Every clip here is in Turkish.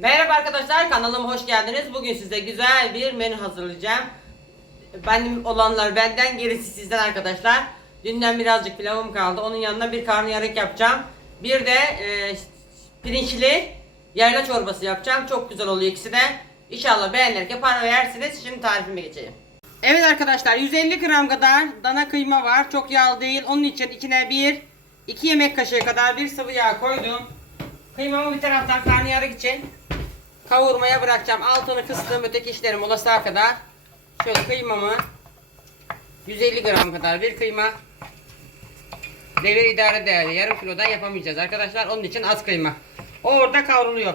Merhaba arkadaşlar kanalıma hoş geldiniz. Bugün size güzel bir menü hazırlayacağım. Benim olanlar benden gerisi sizden arkadaşlar. Dünden birazcık pilavım kaldı. Onun yanına bir karnıyarık yapacağım. Bir de e, pirinçli yayla çorbası yapacağım. Çok güzel oluyor ikisi de. İnşallah beğenerek yapar ve yersiniz. Şimdi tarifime geçeyim. Evet arkadaşlar 150 gram kadar dana kıyma var. Çok yağlı değil. Onun için içine bir 2 yemek kaşığı kadar bir sıvı yağ koydum. Kıymamı bir taraftan karnıyarık için kavurmaya bırakacağım. Altını kıstım öteki işlerim olasıya kadar. Şöyle kıymamı 150 gram kadar bir kıyma. Devir idare değerli. Yarım kilodan yapamayacağız arkadaşlar. Onun için az kıyma. O orada kavruluyor.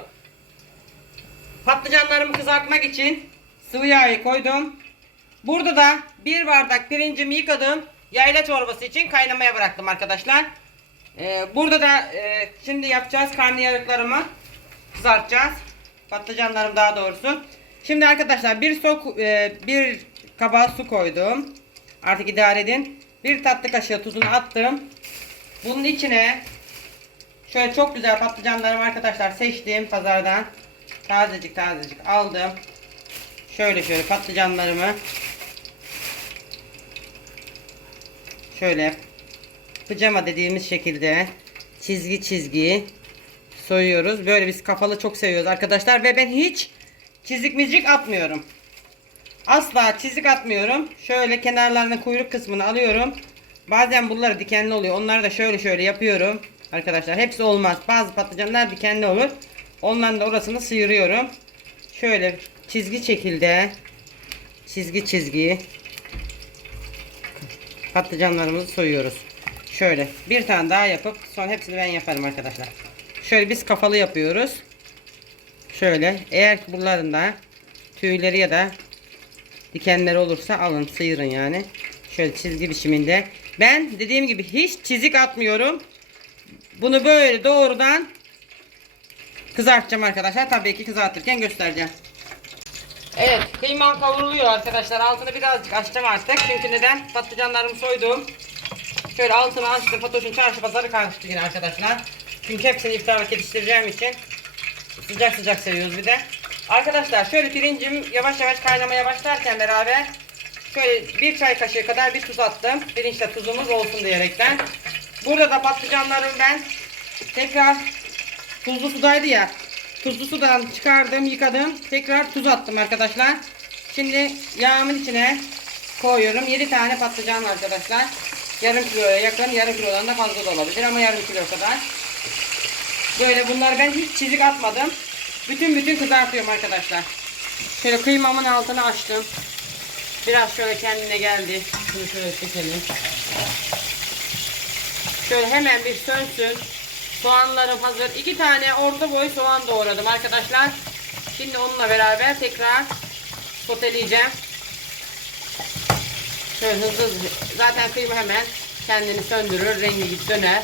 Patlıcanlarımı kızartmak için sıvı yağı koydum. Burada da bir bardak pirincimi yıkadım. Yayla çorbası için kaynamaya bıraktım arkadaşlar. Ee, burada da e, şimdi yapacağız karnıyarıklarımı kızartacağız. Patlıcanlarım daha doğrusu. Şimdi arkadaşlar bir sok e, bir kaba su koydum. Artık idare edin. Bir tatlı kaşığı tuzunu attım. Bunun içine şöyle çok güzel patlıcanlarımı arkadaşlar seçtim pazardan. Tazecik tazecik aldım. Şöyle şöyle patlıcanlarımı şöyle pijama dediğimiz şekilde çizgi çizgi soyuyoruz. Böyle biz kafalı çok seviyoruz arkadaşlar ve ben hiç çizik mizcik atmıyorum. Asla çizik atmıyorum. Şöyle kenarlarına kuyruk kısmını alıyorum. Bazen bunlar dikenli oluyor. Onları da şöyle şöyle yapıyorum. Arkadaşlar hepsi olmaz. Bazı patlıcanlar dikenli olur. Onların da orasını sıyırıyorum. Şöyle çizgi şekilde çizgi çizgi patlıcanlarımızı soyuyoruz. Şöyle bir tane daha yapıp sonra hepsini ben yaparım arkadaşlar. Şöyle biz kafalı yapıyoruz. Şöyle eğer ki bunların da tüyleri ya da dikenleri olursa alın sıyırın yani. Şöyle çizgi biçiminde. Ben dediğim gibi hiç çizik atmıyorum. Bunu böyle doğrudan kızartacağım arkadaşlar. Tabii ki kızartırken göstereceğim. Evet kıymam kavruluyor arkadaşlar. Altını birazcık açacağım artık. Çünkü neden? Patlıcanlarımı soydum. Şöyle altını açtım. Fatoş'un çarşı pazarı karıştı yine arkadaşlar. Çünkü hepsini iftarlık yetiştireceğim için sıcak sıcak seviyoruz bir de. Arkadaşlar şöyle pirincim yavaş yavaş kaynamaya başlarken beraber şöyle bir çay kaşığı kadar bir tuz attım. Pirinçte tuzumuz olsun diyerekten. Burada da patlıcanlarımı ben tekrar tuzlu sudaydı ya. Tuzlu sudan çıkardım, yıkadım. Tekrar tuz attım arkadaşlar. Şimdi yağımın içine koyuyorum. 7 tane patlıcan arkadaşlar. Yarım kiloya yakın, yarım kilodan da fazla da olabilir ama yarım kilo kadar. Böyle bunları ben hiç çizik atmadım. Bütün bütün kızartıyorum arkadaşlar. Şöyle kıymamın altını açtım. Biraz şöyle kendine geldi. Şunu şöyle çekelim. Şöyle hemen bir sönsün. Soğanlarım hazır. İki tane orta boy soğan doğradım arkadaşlar. Şimdi onunla beraber tekrar soteleyeceğim. Şöyle hızlı hızlı. Zaten kıyma hemen kendini söndürür. Rengi git döner.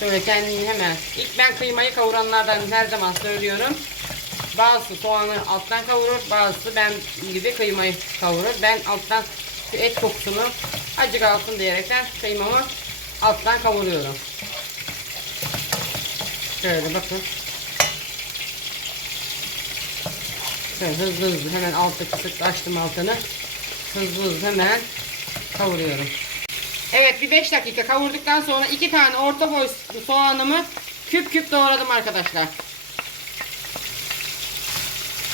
Şöyle kendini hemen. İlk ben kıymayı kavuranlardan her zaman söylüyorum. Bazısı soğanı alttan kavurur. Bazısı ben gibi kıymayı kavurur. Ben alttan şu et kokusunu acık alsın diyerekten kıymamı alttan kavuruyorum. Şöyle bakın. Şöyle hızlı hızlı hemen altı kısık açtım altını. Hızlı hızlı hemen kavuruyorum. Evet bir 5 dakika kavurduktan sonra iki tane orta boy soğanımı küp küp doğradım arkadaşlar.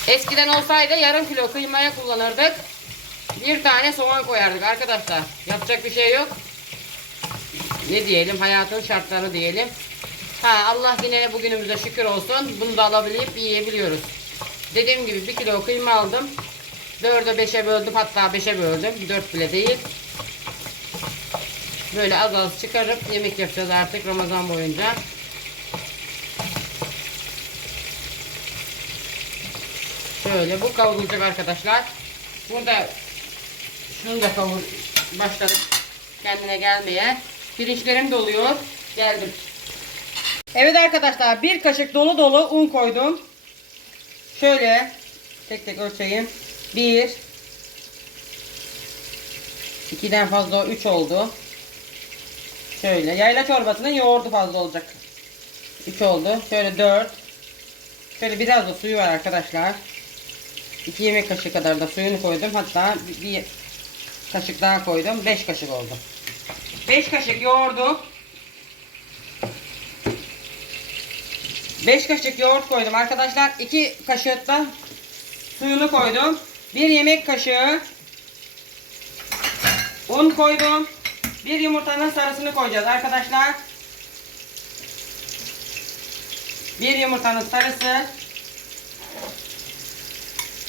Eskiden olsaydı yarım kilo kıymaya kullanırdık. Bir tane soğan koyardık arkadaşlar. Yapacak bir şey yok. Ne diyelim hayatın şartları diyelim. Ha Allah yine bugünümüze şükür olsun. Bunu da alabilip yiyebiliyoruz. Dediğim gibi bir kilo kıyma aldım. 4'e 5'e böldüm hatta 5'e böldüm. 4 bile değil. Böyle az az çıkarıp yemek yapacağız artık Ramazan boyunca. Şöyle bu kavrulacak arkadaşlar. Burada şunu da kavur başladık kendine gelmeye. Pirinçlerim doluyor. Geldim. Evet arkadaşlar bir kaşık dolu dolu un koydum. Şöyle tek tek ölçeyim. 1 2'den fazla 3 oldu. Şöyle yayla çorbasının yoğurdu fazla olacak. 3 oldu. Şöyle 4 Şöyle biraz da suyu var arkadaşlar. 2 yemek kaşığı kadar da suyunu koydum. Hatta bir, kaşık daha koydum. 5 kaşık oldu. 5 kaşık yoğurdu. 5 kaşık yoğurt koydum arkadaşlar. 2 kaşık da suyunu koydum. 1 yemek kaşığı un koydum. Bir yumurtanın sarısını koyacağız arkadaşlar. Bir yumurtanın sarısı.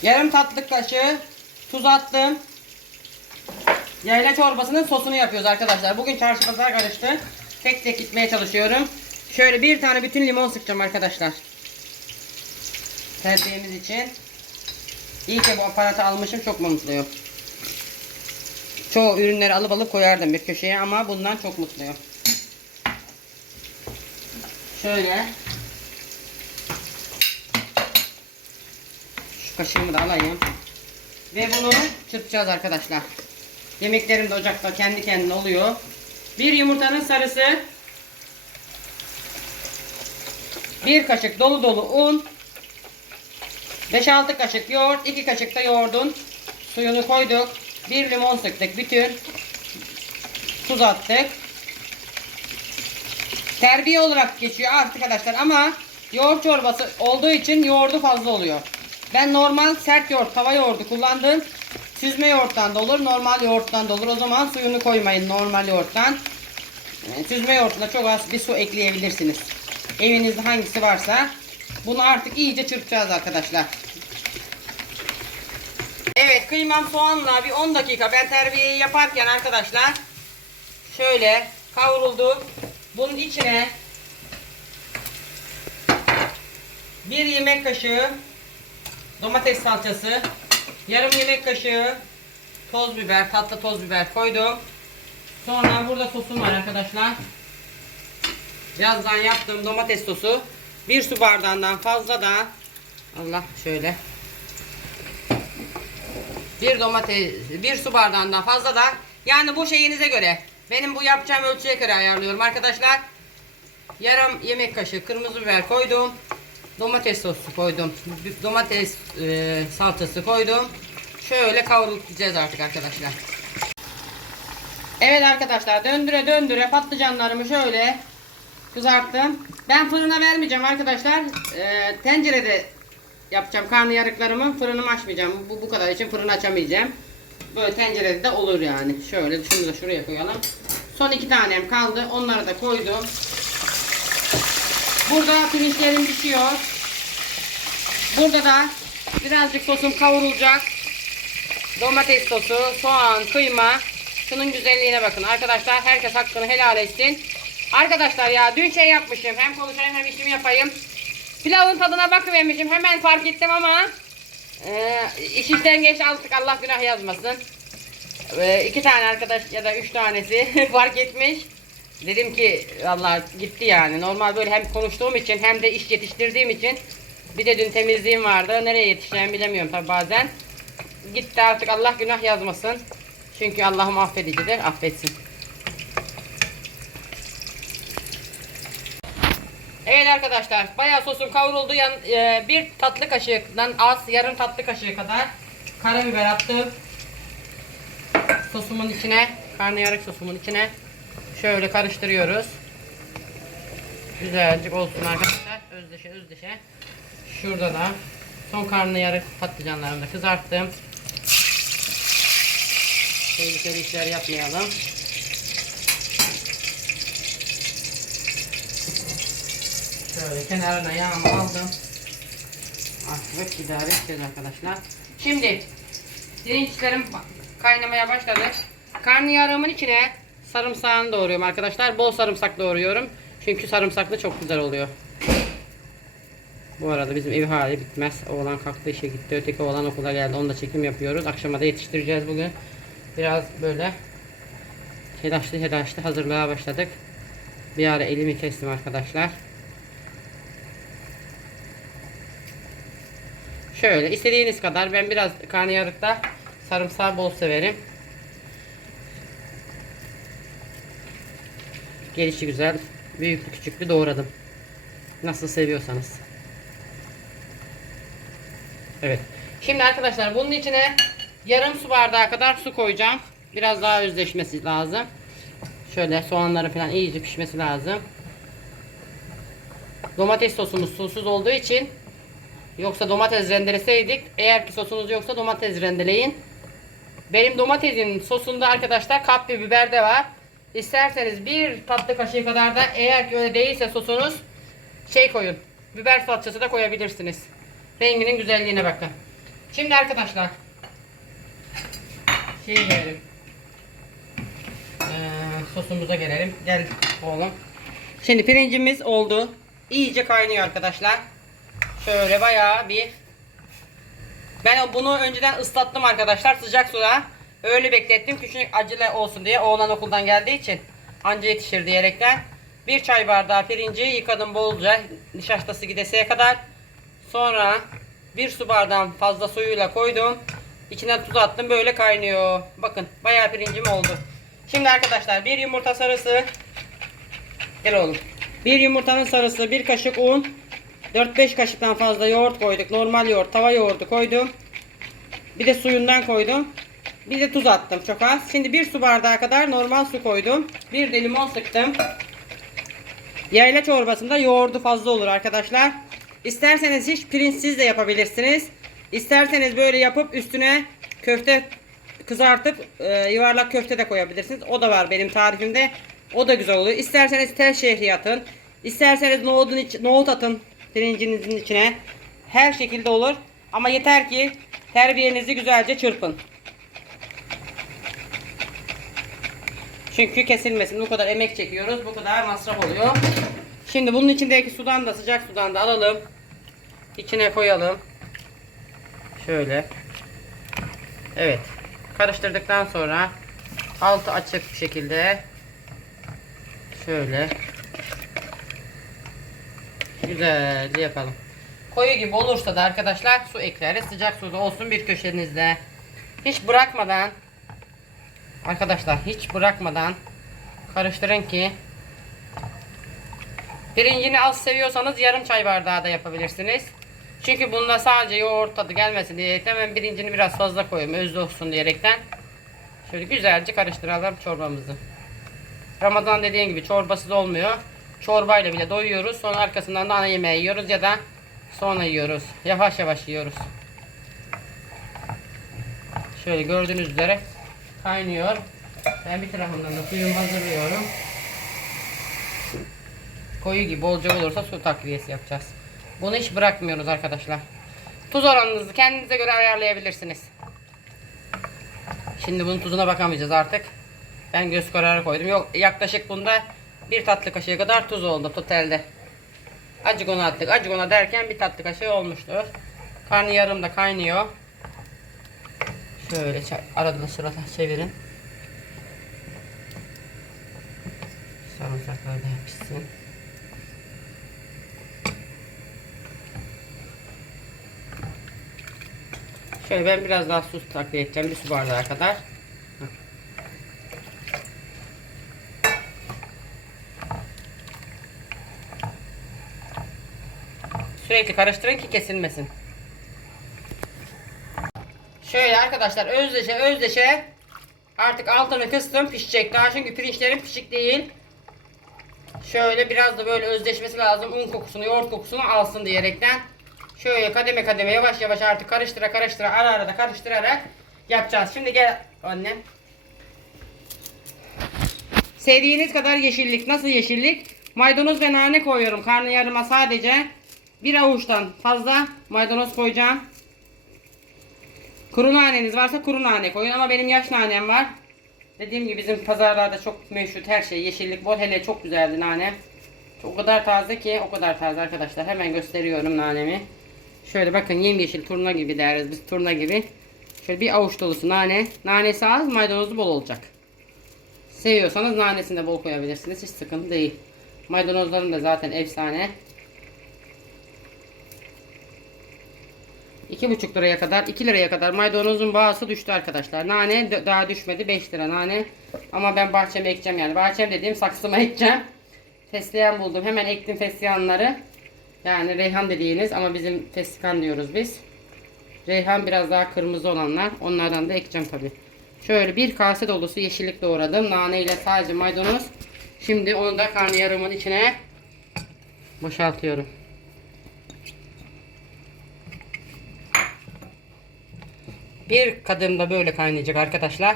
Yarım tatlı kaşığı tuz attım. Yayla çorbasının sosunu yapıyoruz arkadaşlar. Bugün çarşı pazar karıştı. Tek tek gitmeye çalışıyorum. Şöyle bir tane bütün limon sıkacağım arkadaşlar. Terbiyemiz için. İyi ki bu aparatı almışım çok mutluyum. Çoğu ürünleri alıp alıp koyardım bir köşeye ama bundan çok mutluyum. Şöyle. Şu kaşığımı da alayım. Ve bunu çırpacağız arkadaşlar. Yemeklerim de ocakta kendi kendine oluyor. Bir yumurtanın sarısı. Bir kaşık dolu dolu un. 5-6 kaşık yoğurt. 2 kaşık da yoğurdun suyunu koyduk. Bir limon sıktık bütün. Tuz attık. Terbiye olarak geçiyor arkadaşlar ama yoğurt çorbası olduğu için yoğurdu fazla oluyor. Ben normal sert yoğurt, tava yoğurdu kullandım. Süzme yoğurttan da olur, normal yoğurttan da olur. O zaman suyunu koymayın normal yoğurttan. Ee, Süzme yoğurtuna çok az bir su ekleyebilirsiniz. Evinizde hangisi varsa. Bunu artık iyice çırpacağız arkadaşlar. Kıymam soğanla bir 10 dakika ben terbiyeyi yaparken arkadaşlar şöyle kavruldu. Bunun içine bir yemek kaşığı domates salçası, yarım yemek kaşığı toz biber, tatlı toz biber koydum. Sonra burada sosum var arkadaşlar. Birazdan yaptığım domates sosu. Bir su bardağından fazla da Allah şöyle bir domates, bir su bardağından fazla da yani bu şeyinize göre benim bu yapacağım ölçüye göre ayarlıyorum arkadaşlar. Yarım yemek kaşığı kırmızı biber koydum. Domates sosu koydum. Domates e, salçası koydum. Şöyle kavrulacağız artık arkadaşlar. Evet arkadaşlar döndüre döndüre patlıcanlarımı şöyle kızarttım. Ben fırına vermeyeceğim arkadaşlar. E, tencerede yapacağım karnıyarıklarımı. Fırınımı açmayacağım. Bu bu kadar için fırın açamayacağım. Böyle tencerede de olur yani. Şöyle şunu da şuraya koyalım. Son iki tanem kaldı. Onları da koydum. Burada pirinçlerim pişiyor. Burada da birazcık sosum kavrulacak. Domates sosu, soğan, kıyma. Şunun güzelliğine bakın. Arkadaşlar herkes hakkını helal etsin. Arkadaşlar ya dün şey yapmışım. Hem konuşayım hem işimi yapayım. Pilavın tadına bakıvermişim. Hemen fark ettim ama e, iş işten geç aldık. Allah günah yazmasın. E, iki tane arkadaş ya da üç tanesi fark etmiş. Dedim ki Allah gitti yani. Normal böyle hem konuştuğum için hem de iş yetiştirdiğim için bir de dün temizliğim vardı. Nereye yetişeceğimi bilemiyorum tabi bazen. Gitti artık Allah günah yazmasın. Çünkü Allah'ım affedicidir. Affetsin. Evet arkadaşlar bayağı sosum kavruldu. Yan, e, bir tatlı kaşığından az yarım tatlı kaşığı kadar karabiber attım. Sosumun içine karnıyarık sosumun içine şöyle karıştırıyoruz. Güzelcik olsun arkadaşlar. Özdeşe özdeşe. Şurada da son karnıyarık patlıcanlarını da kızarttım. Tehlikeli işler yapmayalım. Şöyle kenarına yağımı aldım. Artık idare edeceğiz arkadaşlar. Şimdi pirinçlerim kaynamaya başladı. Karnıyarığımın içine sarımsağını doğruyorum arkadaşlar. Bol sarımsak doğruyorum. Çünkü sarımsaklı çok güzel oluyor. Bu arada bizim ev hali bitmez. Oğlan kalktı işe gitti. Öteki oğlan okula geldi. Onu da çekim yapıyoruz. Akşama da yetiştireceğiz bugün. Biraz böyle telaşlı telaşlı hazırlığa başladık. Bir ara elimi kestim arkadaşlar. Şöyle istediğiniz kadar ben biraz karnıyarıkta sarımsağı bol severim. Gelişi güzel büyüklü küçüklü doğradım. Nasıl seviyorsanız. Evet. Şimdi arkadaşlar bunun içine yarım su bardağı kadar su koyacağım. Biraz daha özleşmesi lazım. Şöyle soğanların falan iyice pişmesi lazım. Domates sosumuz susuz olduğu için yoksa domates rendeleseydik eğer ki sosunuz yoksa domates rendeleyin. Benim domatesin sosunda arkadaşlar kapya biber de var. İsterseniz bir tatlı kaşığı kadar da eğer ki öyle değilse sosunuz şey koyun. Biber salçası da koyabilirsiniz. Renginin güzelliğine bakın. Şimdi arkadaşlar şey gelelim. Ee, sosumuza gelelim. Gel oğlum. Şimdi pirincimiz oldu. İyice kaynıyor arkadaşlar. Şöyle bayağı bir ben bunu önceden ıslattım arkadaşlar sıcak suda. Öyle beklettim küçük acele olsun diye. Oğlan okuldan geldiği için anca yetişir diyerekten. Bir çay bardağı pirinci yıkadım bolca nişastası gideseye kadar. Sonra bir su bardağın fazla suyuyla koydum. İçine tuz attım böyle kaynıyor. Bakın bayağı pirincim oldu. Şimdi arkadaşlar bir yumurta sarısı. Gel oğlum. Bir yumurtanın sarısı, bir kaşık un, 4-5 kaşıktan fazla yoğurt koyduk. Normal yoğurt, tava yoğurdu koydum. Bir de suyundan koydum. Bir de tuz attım çok az. Şimdi bir su bardağı kadar normal su koydum. Bir de limon sıktım. Yayla çorbasında yoğurdu fazla olur arkadaşlar. İsterseniz hiç pirinçsiz de yapabilirsiniz. İsterseniz böyle yapıp üstüne köfte kızartıp e, yuvarlak köfte de koyabilirsiniz. O da var benim tarifimde. O da güzel oluyor. İsterseniz tel şehriye atın. İsterseniz nohudun iç, nohut atın pirincinizin içine. Her şekilde olur. Ama yeter ki terbiyenizi güzelce çırpın. Çünkü kesilmesin. Bu kadar emek çekiyoruz. Bu kadar masraf oluyor. Şimdi bunun içindeki sudan da sıcak sudan da alalım. İçine koyalım. Şöyle. Evet. Karıştırdıktan sonra altı açık bir şekilde şöyle güzelce yapalım. Koyu gibi olursa da arkadaşlar su ekleriz. Sıcak suda olsun bir köşenizde. Hiç bırakmadan arkadaşlar hiç bırakmadan karıştırın ki Pirincini az seviyorsanız yarım çay bardağı da yapabilirsiniz. Çünkü bunda sadece yoğurt tadı gelmesin diye hemen pirincini biraz fazla koyuyorum özlü olsun diyerekten. Şöyle güzelce karıştıralım çorbamızı. Ramazan dediğim gibi çorbasız olmuyor. Çorbayla bile doyuyoruz. Sonra arkasından da ana yemeği yiyoruz ya da sonra yiyoruz. Yavaş yavaş yiyoruz. Şöyle gördüğünüz üzere kaynıyor. Ben bir tarafından da suyumu hazırlıyorum. Koyu gibi bolca olursa su takviyesi yapacağız. Bunu hiç bırakmıyoruz arkadaşlar. Tuz oranınızı kendinize göre ayarlayabilirsiniz. Şimdi bunun tuzuna bakamayacağız artık. Ben göz kararı koydum. Yok yaklaşık bunda bir tatlı kaşığı kadar tuz oldu totalde. Acık ona attık. Acık ona derken bir tatlı kaşığı olmuştur. Karnı yarım da kaynıyor. Şöyle arada sırada çevirin. Sarımsaklar da pişsin. Şöyle ben biraz daha su takviye edeceğim. Bir su bardağı kadar. Sürekli karıştırın ki kesilmesin. Şöyle arkadaşlar özdeşe özdeşe artık altını kıstım pişecek daha çünkü pirinçlerim pişik değil. Şöyle biraz da böyle özdeşmesi lazım un kokusunu yoğurt kokusunu alsın diyerekten. Şöyle kademe kademe yavaş yavaş artık karıştıra karıştıra ara ara da karıştırarak yapacağız. Şimdi gel annem. Sevdiğiniz kadar yeşillik. Nasıl yeşillik? Maydanoz ve nane koyuyorum. Karnıyarıma sadece bir avuçtan fazla maydanoz koyacağım. Kuru naneniz varsa kuru nane koyun ama benim yaş nanem var. Dediğim gibi bizim pazarlarda çok meşhur her şey yeşillik bol hele çok güzeldi nane. O kadar taze ki o kadar taze arkadaşlar. Hemen gösteriyorum nanemi. Şöyle bakın yemyeşil turna gibi deriz biz turna gibi. Şöyle bir avuç dolusu nane. Nanesi az maydanozu bol olacak. Seviyorsanız nanesini de bol koyabilirsiniz. Hiç sıkıntı değil. Maydanozlarım da zaten efsane. 2,5 liraya kadar 2 liraya kadar maydanozun bağısı düştü arkadaşlar. Nane daha düşmedi 5 lira nane. Ama ben bahçeme ekeceğim yani. Bahçem dediğim saksıma ekeceğim. Fesleğen buldum. Hemen ektim fesleğenleri. Yani reyhan dediğiniz ama bizim fesleğen diyoruz biz. Reyhan biraz daha kırmızı olanlar. Onlardan da ekeceğim tabi. Şöyle bir kase dolusu yeşillik doğradım. Nane ile sadece maydanoz. Şimdi onu da karnıyarımın içine boşaltıyorum. Bir kademde böyle kaynayacak arkadaşlar.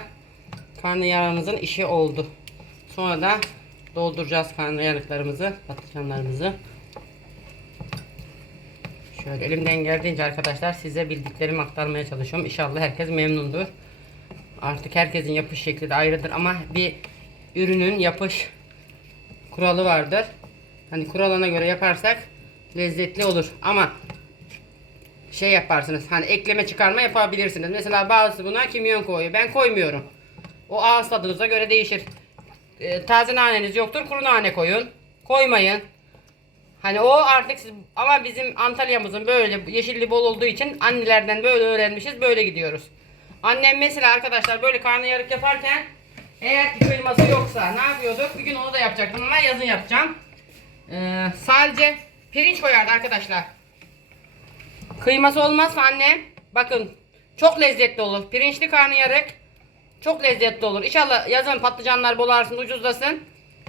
Karnıyarımızın işi oldu. Sonra da dolduracağız karnıyarıklarımızı, patlıcanlarımızı. Şöyle elimden geldiğince arkadaşlar size bildiklerimi aktarmaya çalışıyorum. İnşallah herkes memnundur. Artık herkesin yapış şekli de ayrıdır ama bir ürünün yapış kuralı vardır. Hani kuralına göre yaparsak lezzetli olur. Ama şey yaparsınız. Hani ekleme çıkarma yapabilirsiniz. Mesela bazısı buna kimyon koyuyor. Ben koymuyorum. O ağız tadınıza göre değişir. Ee, taze naneniz yoktur. Kuru nane koyun. Koymayın. Hani o artık siz, ama bizim Antalya'mızın böyle yeşilli bol olduğu için annelerden böyle öğrenmişiz. Böyle gidiyoruz. Annem mesela arkadaşlar böyle karnıyarık yaparken eğer ki kıyması yoksa ne yapıyorduk? Bir gün onu da yapacaktım ama yazın yapacağım. Ee, sadece pirinç koyardı arkadaşlar. Kıyması olmazsa annem bakın çok lezzetli olur. Pirinçli karnıyarık çok lezzetli olur. İnşallah yazın patlıcanlar bolarsın ucuzlasın.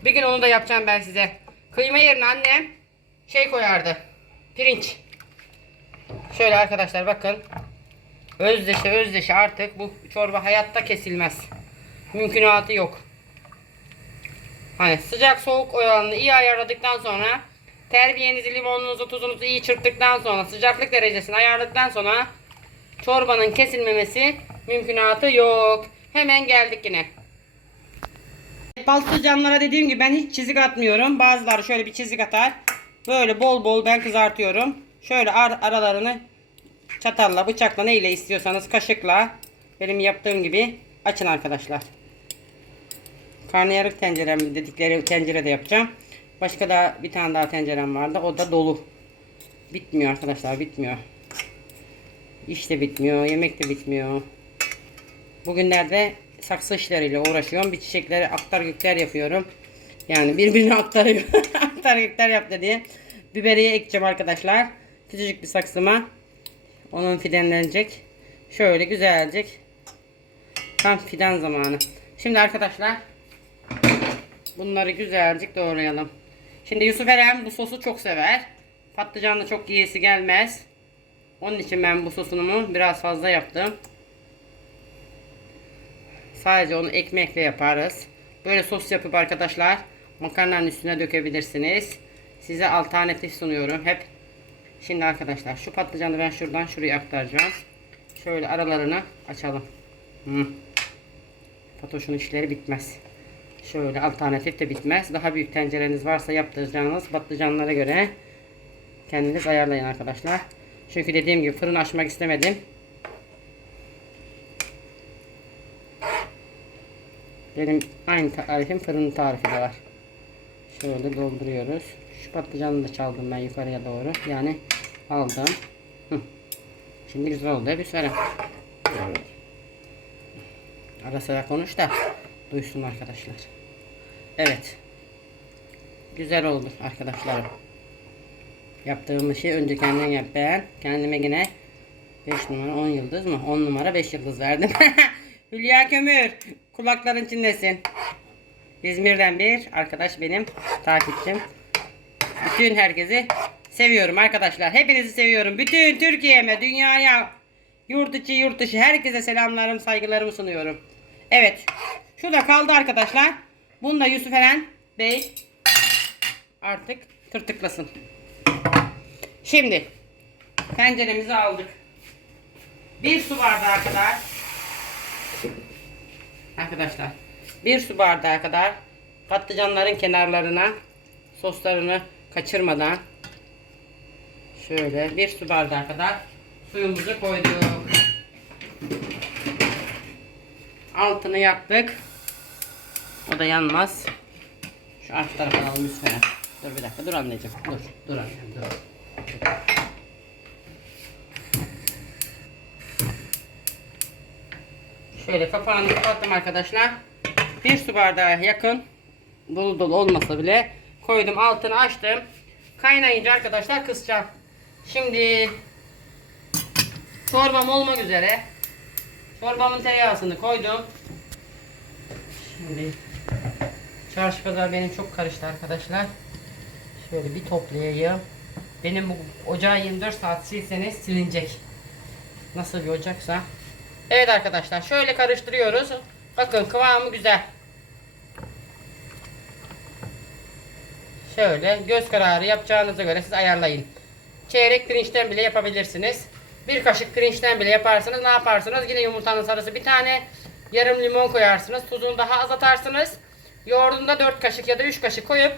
Bir gün onu da yapacağım ben size. Kıyma yerine annem şey koyardı. Pirinç. Şöyle arkadaşlar bakın. Özdeşe özdeşe artık bu çorba hayatta kesilmez. Mümkünatı yok. Hani sıcak soğuk oranını iyi ayarladıktan sonra terbiyenizi, limonunuzu, tuzunuzu iyi çırptıktan sonra sıcaklık derecesini ayarladıktan sonra çorbanın kesilmemesi mümkünatı yok. Hemen geldik yine. Patlıcanlara dediğim gibi ben hiç çizik atmıyorum. Bazıları şöyle bir çizik atar. Böyle bol bol ben kızartıyorum. Şöyle ar aralarını çatalla, bıçakla neyle istiyorsanız kaşıkla benim yaptığım gibi açın arkadaşlar. Karnıyarık tencerem dedikleri tencerede yapacağım. Başka da bir tane daha tencerem vardı. O da dolu. Bitmiyor arkadaşlar, bitmiyor. İş de bitmiyor, yemek de bitmiyor. Bugünlerde saksı işleriyle uğraşıyorum. Bir çiçekleri aktar yükler yapıyorum. Yani birbirine aktarıyor. aktar yükler yaptı diye. Biberiye ekeceğim arkadaşlar. Küçücük bir saksıma. Onun fidanlanacak. Şöyle güzelcek. Tam fidan zamanı. Şimdi arkadaşlar bunları güzelcik doğrayalım. Şimdi Yusuf Eren bu sosu çok sever. Patlıcan da çok yiyesi gelmez. Onun için ben bu sosunumu biraz fazla yaptım. Sadece onu ekmekle yaparız. Böyle sos yapıp arkadaşlar makarnanın üstüne dökebilirsiniz. Size alternatif sunuyorum hep. Şimdi arkadaşlar şu patlıcanı ben şuradan şuraya aktaracağım. Şöyle aralarını açalım. Hı. Fatoş'un işleri bitmez. Şöyle alternatif de bitmez. Daha büyük tencereniz varsa yaptıracağınız patlıcanlara göre kendiniz ayarlayın arkadaşlar. Çünkü dediğim gibi fırın açmak istemedim. Benim aynı tarifim fırın tarifi de var. Şöyle dolduruyoruz. Şu patlıcanı da çaldım ben yukarıya doğru. Yani aldım. Hı. Şimdi güzel oldu bir süre. Ara sıra konuş da duysun arkadaşlar. Evet. Güzel oldu arkadaşlarım. Yaptığım işi önce kendim yap ben. Kendime yine 5 numara 10 yıldız mı? 10 numara 5 yıldız verdim. Hülya Kömür. Kulakların çinlesin. İzmir'den bir arkadaş benim takipçim. Bütün herkesi seviyorum arkadaşlar. Hepinizi seviyorum. Bütün Türkiye'me, dünyaya, yurt içi, yurt dışı herkese selamlarım, saygılarımı sunuyorum. Evet. Şu da kaldı arkadaşlar. Bunu da Yusuf Eren Bey artık tırtıklasın. Şimdi tenceremizi aldık. Bir su bardağı kadar Arkadaşlar bir su bardağı kadar patlıcanların kenarlarına soslarını kaçırmadan şöyle bir su bardağı kadar suyumuzu koyduk. Altını yaktık. O da yanmaz. Şu alt tarafa alalım üstüne. Dur bir dakika dur anneciğim. Dur. Dur annem dur. Şöyle kapağını kapattım arkadaşlar. Bir su bardağı yakın. Dolu dolu olmasa bile koydum altını açtım. Kaynayınca arkadaşlar kısacağım. Şimdi Çorbam olmak üzere. Çorbamın tereyağısını koydum. Şimdi çarşı pazar benim çok karıştı arkadaşlar. Şöyle bir toplayayım. Benim bu ocağı 24 saat silseniz silinecek. Nasıl bir ocaksa. Evet arkadaşlar şöyle karıştırıyoruz. Bakın kıvamı güzel. Şöyle göz kararı yapacağınıza göre siz ayarlayın. Çeyrek pirinçten bile yapabilirsiniz. Bir kaşık pirinçten bile yaparsınız. Ne yaparsınız? Yine yumurtanın sarısı bir tane. Yarım limon koyarsınız. Tuzunu daha az atarsınız. Yoğurdunda 4 kaşık ya da 3 kaşık koyup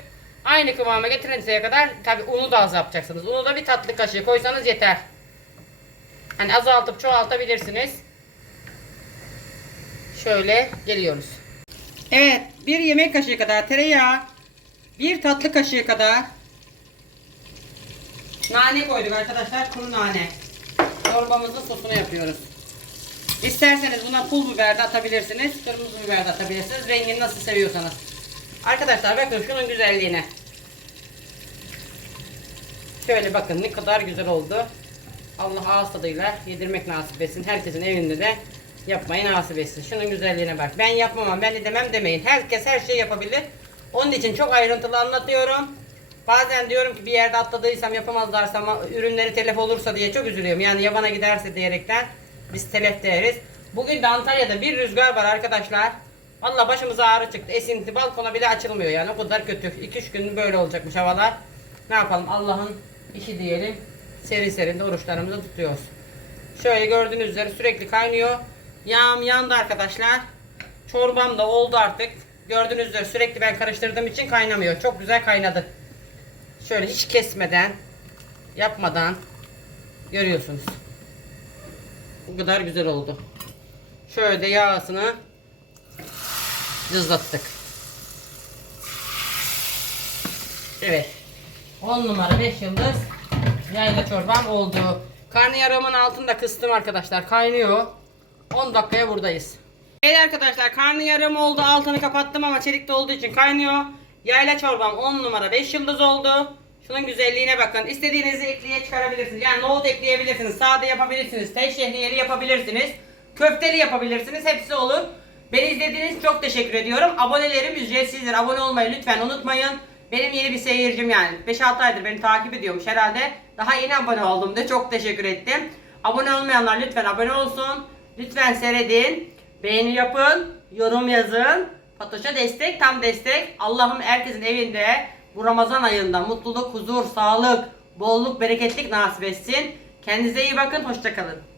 aynı kıvama getirinceye kadar tabi unu da az yapacaksınız. Unu da bir tatlı kaşığı koysanız yeter. Hani azaltıp çoğaltabilirsiniz. Şöyle geliyoruz. Evet, bir yemek kaşığı kadar tereyağı, bir tatlı kaşığı kadar nane koyduk arkadaşlar, kuru nane. Çorbamızın sosunu yapıyoruz. İsterseniz buna pul biber de atabilirsiniz, kırmızı biber de atabilirsiniz. Rengini nasıl seviyorsanız. Arkadaşlar bakın şunun güzelliğine. Şöyle bakın ne kadar güzel oldu. Allah ağız tadıyla yedirmek nasip etsin. Herkesin evinde de yapmayı nasip etsin. Şunun güzelliğine bak. Ben yapmam, ben edemem demeyin. Herkes her şeyi yapabilir. Onun için çok ayrıntılı anlatıyorum. Bazen diyorum ki bir yerde atladıysam yapamazlarsa ama ürünleri telef olursa diye çok üzülüyorum. Yani yabana giderse diyerekten biz telef deriz. Bugün de Antalya'da bir rüzgar var arkadaşlar. Valla başımıza ağrı çıktı. Esinti balkona bile açılmıyor yani o kadar kötü. 2-3 gün böyle olacakmış havalar. Ne yapalım Allah'ın işi diyelim. Serin serin de oruçlarımızı tutuyoruz. Şöyle gördüğünüz üzere sürekli kaynıyor. Yağım yandı arkadaşlar. Çorbam da oldu artık. Gördüğünüz üzere sürekli ben karıştırdığım için kaynamıyor. Çok güzel kaynadı. Şöyle hiç kesmeden, yapmadan görüyorsunuz. Bu kadar güzel oldu. Şöyle de yağsını cızlattık. Evet. 10 numara 5 yıldız yayla çorbam oldu. Karnıyarığımın altında kıstım arkadaşlar. Kaynıyor. 10 dakikaya buradayız. Evet arkadaşlar karnıyarığım oldu. Altını kapattım ama çelikte olduğu için kaynıyor. Yayla çorbam 10 numara 5 yıldız oldu. Şunun güzelliğine bakın. İstediğinizi ekleye çıkarabilirsiniz. Yani nohut ekleyebilirsiniz. Sade yapabilirsiniz. Tel şehriyeli yapabilirsiniz. Köfteli yapabilirsiniz. Hepsi olur. Beni izlediğiniz çok teşekkür ediyorum. Abonelerim ücretsizdir. Abone olmayı lütfen unutmayın. Benim yeni bir seyircim yani. 5-6 aydır beni takip ediyormuş herhalde. Daha yeni abone oldum da çok teşekkür ettim. Abone olmayanlar lütfen abone olsun. Lütfen seyredin. Beğeni yapın. Yorum yazın. Fatoş'a destek, tam destek. Allah'ım herkesin evinde bu Ramazan ayında mutluluk, huzur, sağlık, bolluk, bereketlik nasip etsin. Kendinize iyi bakın. Hoşçakalın.